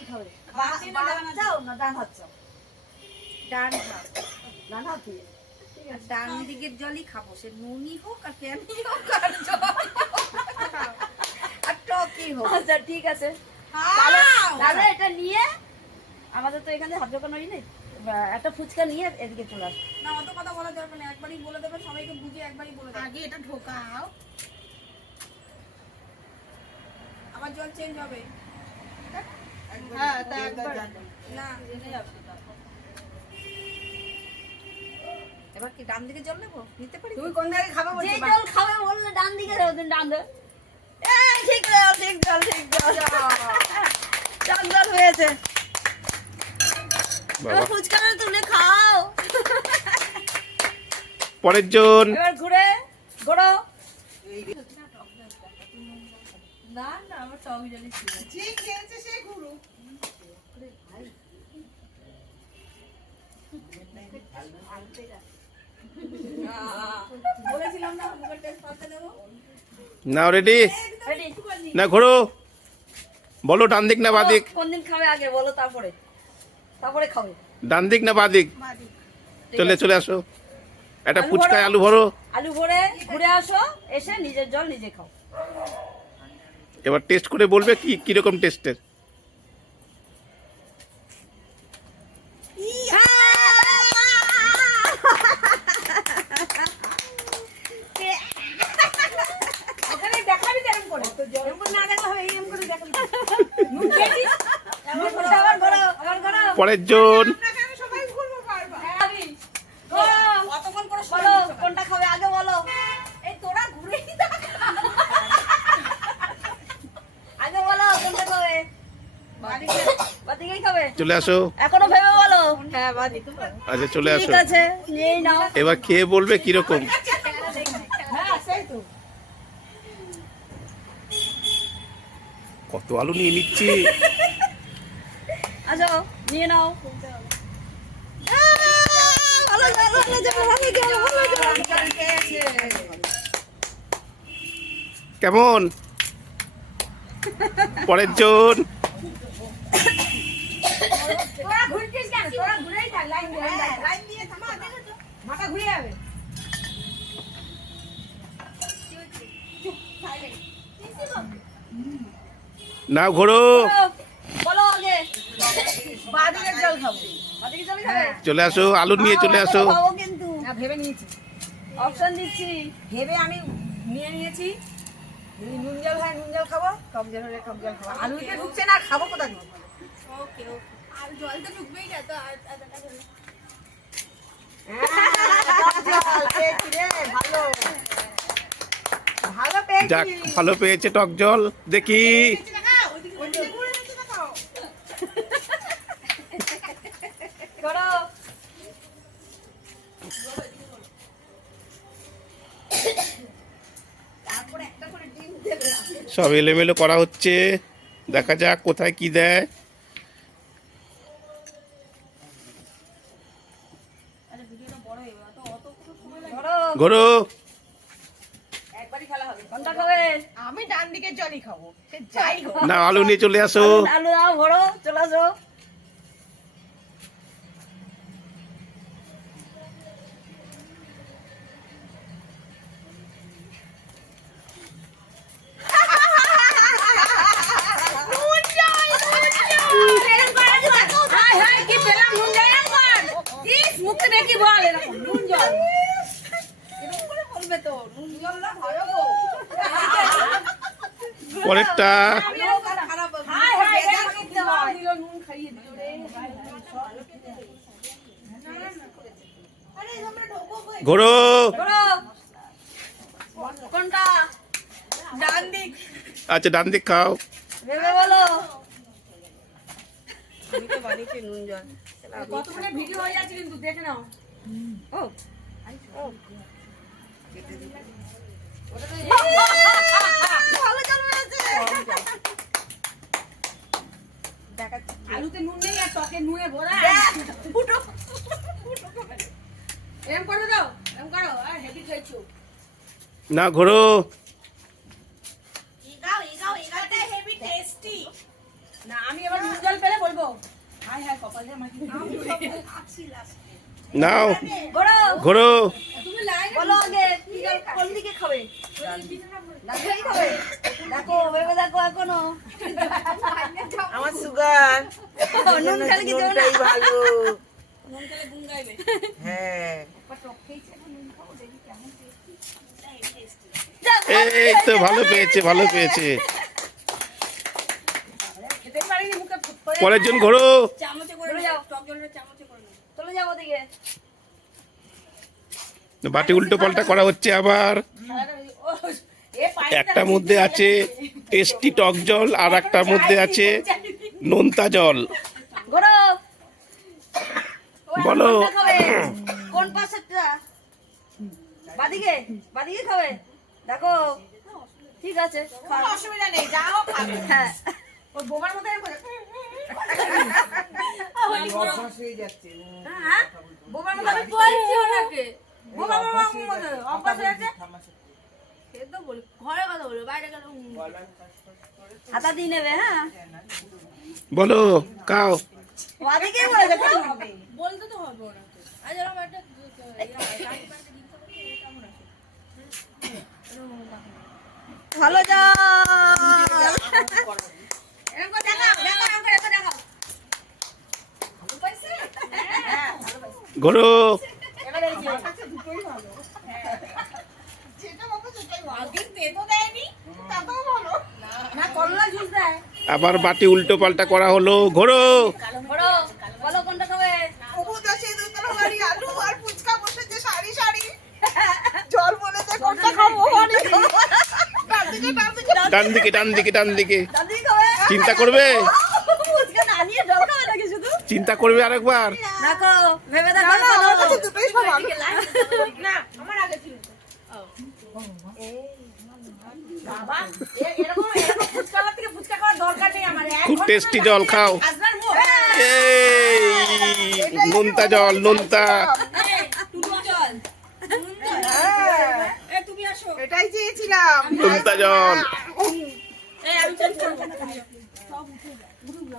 কি খাবে? চাও না ডান হাত চাও? ডান হাত। ডান হাত দিয়ে ডান দিকের জলই খাবো, সে নুনই হোক আর ফ্যানই হোক আর জল আর টকই হোক। আচ্ছা ঠিক আছে, তাহলে এটা নিয়ে আমাদের তো এখানে হাত দোকান নেই, একটা ফুচকা নিয়ে এদিকে চলে আসো। না অত কথা বলা দরকার নেই, একবারই বলে দেবে, সবাইকে বুঝিয়ে একবারই বলে দেবে। আগে এটা ঢোকাও, আবার জল চেঞ্জ হবে। হ্যাঁ তা একবার না জেনে যাবে। এবার কি ডান দিকে জল নেবো, নিতে পারি? তুমি কোন দিকে খাবে যে বলছো? জল খাবে বললে ডান দিকে দাও, তুমি ডান দাও। ঠিক জল, ঠিক জল, ঠিক জল, ডান জল হয়েছে। বাবা ফুচকাটা তুলে খাও। পরের জন। এবার ঘুরে ঘোরো। না না আমার টক জলই ছিল। যে খেলছে সে ঘুরু। বলেছিলাম না মুখের টেস্ট পাল্টে দেবো। নাও রেডি, রেডি? না ঘোরো, বলো ডান দিক না বাদিক? কোন দিন খাবে আগে বলো, তারপরে তারপরে খাবে। ডান দিক না বাদিক? বাদি। চলে চলে আসো, একটা আলু ফুচকায় ভরো। আলু ভরো। আলু ভরে ঘুরে আসো, এসে নিজের জল নিজে খাও। এবার টেস্ট করে বলবে কি কিরকম টেস্টের। ওখানে দেখাবি তো এরকম করে। এরকম করে না দেখলে হবে, এরকম করে দেখাবি। নুন খেয়েছিস? আবার ঘোরো, আবার ঘোরো, আবার ঘোরো। পরের জন। আমরা কেন সবাই ঘুরবো বারবার? খাবি? ঘোরো। কতক্ষণ করে বলো কোনটা খাবে আগে বলো। এই তোরা ঘুরেই থাক। আগে বলো কোনটা খাবে। বাদিকে। বাদিকেই খাবে? চলে আসো, এখনো ভেবে বলো। হ্যাঁ বাদিকে। আচ্ছা চলে ঠিক আসো। আছে, নিয়েই নাও। এবার খেয়ে বলবে কিরকম। হ্যাঁ সেই তো। কত আলু নিয়ে নিচ্ছি। আসো নিয়ে নাও। ভালো ভালো কেমন? পরের জন। তোরা ঘুরছিস কেন? তোরা ঘুরেই থাক, লাইন দিয়ে লাইন দিয়ে থামা, দেখো তো মাথা ঘুরে যাবে। না ঘোরো, বলো আগে। বাদিকের জল খাবো। বাদিকে চলে যাবে? চলে আসো, আলু নিয়ে চলে আসো। খাবো কিন্তু না ভেবে নিয়েছি, অপশন দিচ্ছি। ভেবে আমি নিয়ে নিয়েছি। যদি নুন জল হয় নুন জল খাবো, টক জল হলে টক জল খাবো। আলুতে ঢুকছে না, খাবো কোথা দিয়ে? ওকে ওকে, আর জল তো ঢুকবেই না তো। ভালো ভালো যাক পেয়েছি। ভালো পেয়েছে টক জল, দেখি। করো। সব এলোমেলো করা হচ্ছে, দেখা যাক কোথায় কি দেয়। করো। ঘোরো, একবারই খেলা হবে। কোনটা খাবে? আমি ডান দিকের জলই খাবো, সে যাই হোক। না আলু নিয়ে চলে আসো। আলু দাও, ভরো, চলে আসো। পরেরটা। ঘোরো, করো। কোনটা? ডান দিক। আচ্ছা ডান দিক খাও। ভেবে বলো। আমি তো বানিয়েছি নুন জল। কতক্ষণে ভিডিও হয়ে যাচ্ছে কিন্তু দেখে নাও। ও ভালো জল হয়েছে। আলুতে নুন নেই আর টকে নুনে ভরা। এরম করে দাও, এরম করো। আর হেভি খাইছো। না ঘোরো, ইগাও ইগাও ইগাতে হেভি টেস্টি। না আমি এবার নুন জল পেলে হাই হাই কপালে আমার কি নাও ঘোরো ঘোরো। তুমি লাইন বলো আগে কি কোন দিকে খাবে ডান খাবে দেখো ভেবে দেখো এখনো আমার সুগার নুন খেলে কি যাবে না নুনটাই ভালো মন করে গুন গাইবে হ্যাঁ এই তো ভালো পেয়েছে ভালো পেয়েছে। খেতে পারিনি মুখে ফুট করে পরের জন ঘোরো। চামচে করে চলে যাও যাও। টক জলটা চামচে করে নাও। চলে যাবো ওদিকে বাটি উল্টো পাল্টা করা হচ্ছে আবার। ও, এ পাইপটা একটা মধ্যে আছে টেস্টি টক জল আর একটার মধ্যে আছে নোনতা জল। ঘোরো বলো। কোনটা খাবে কোন পাশেরটা বাদিকে বাদিকে খাবে দেখো ঠিক আছে কোনো অসুবিধা নেই যাও খাবে হ্যাঁ ওই বোমার মতো এরকম করে, অভ্যাস হয়ে যাচ্ছে হ্যাঁ বোমার মতো আমি বলছি ওনাকে বোমা বোমা মতো অভ্যাস হয়ে গেছে সে তো বলি ঘরে কথা বলো বাইরে কথা হাতা দিয়ে নেবে হ্যাঁ বলো খাও। বাদিকেই বলে দেখো বলতে তো হবে ওনাকে আজ এরকম একটা গাড়ি পাশে দিতে হবে কেমন আছে ভালো যা এরকম করে দেখাও দেখাও এরকম করে দেখাও ঘোরো। আগে তেতো দেয়নি তাতেও ভালো না করলা জুস দেয় আবার বাটি উল্টো পাল্টা করা হলো। ঘোরো। বড় বলো কোনটা খাবে আলু আর ফুচকা বসেছে সারি সারি জল বলেছে কোনটা খাবো ডান দিকে ডান দিকে ডান দিকে। দাদি খাবে চিন্তা করবে ফুচকা না নিয়ে জল খাবে নাকি শুধু চিন্তা করবে আরেকবার। দেখো ভেবে দেখো বলো। দুটোই সমান না আমার আগে ছিল বাবা এরকম এরকম ফুচকা থেকে ফুচকা খাওয়ার দরকার নেই আমার খুব টেস্টি জল খাও। হাজবেন্ড মুখ এই নোনতা জল নোনতা। টুটু চল এ তুমি আসো এটাই চেয়েছিলাম নোনতা জল। এই আমি চেঞ্জ করব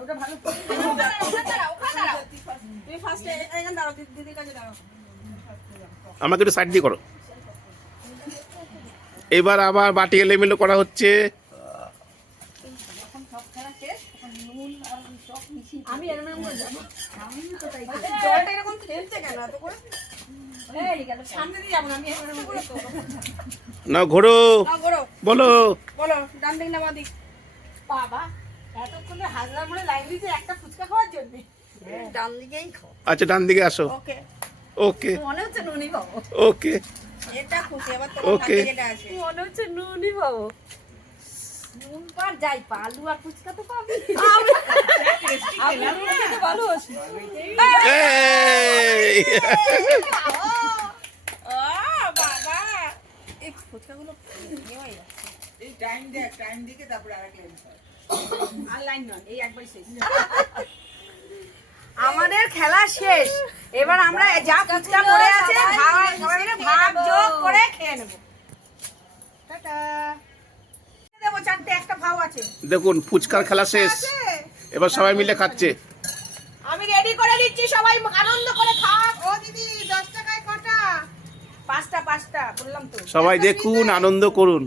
ওটা ভালো তুমি ফার্স্টে এখানে দাঁড়াও দিদির কাছে দাঁড়াও আমাকে একটু সাইড দিয়ে করো। এবার আবার বাটি এলোমেলো করা হচ্ছে। আমি এরকম করে যাবো জলটা এরকম খেলছে কেন এত করে এই গেল সামনে দিয়ে যাবো না আমি এরকম করে তো না ঘোরো। করো বলো। বলো ডান দিক না বাঁ দিক বাবা এতক্ষণে হাজার মনে লাইন দিতে একটা ফুচকা খাওয়ার জন্য ডান দিকেই খাও আচ্ছা ডান দিকে আসো। ওকে ওকে মনে হচ্ছে নুনি পাবো ওকে এটা খুশি আবার তোমার Okay. হাতে যেটা আছে মনে হচ্ছে নুনি পাবো নুন পার যাই পা আলু আর ফুচকা তো পাবি আমি নুন খেতে ভালোবাসি এই বাবা এই ফুচকাগুলো নেওয়াই যাচ্ছে এই টাইম দেখ টাইম দিকে তারপরে আরেক লাইন আর লাইন নয় এই একবার শেষ আমাদের খেলা শেষ এবার আমরা যা ফুচকা পড়ে আছে সবাই মিলে ভাগ যোগ করে খেয়ে নেব টাটা দেবো চারটে একটা ভাও আছে দেখুন ফুচকার খেলা শেষ, এবার সবাই মিলে খাচ্ছে। আমি রেডি করে দিচ্ছি সবাই আনন্দ করে খাক ও দিদি 10 টাকায় কটা পাঁচটা বললাম তো সবাই দেখুন আনন্দ করুন।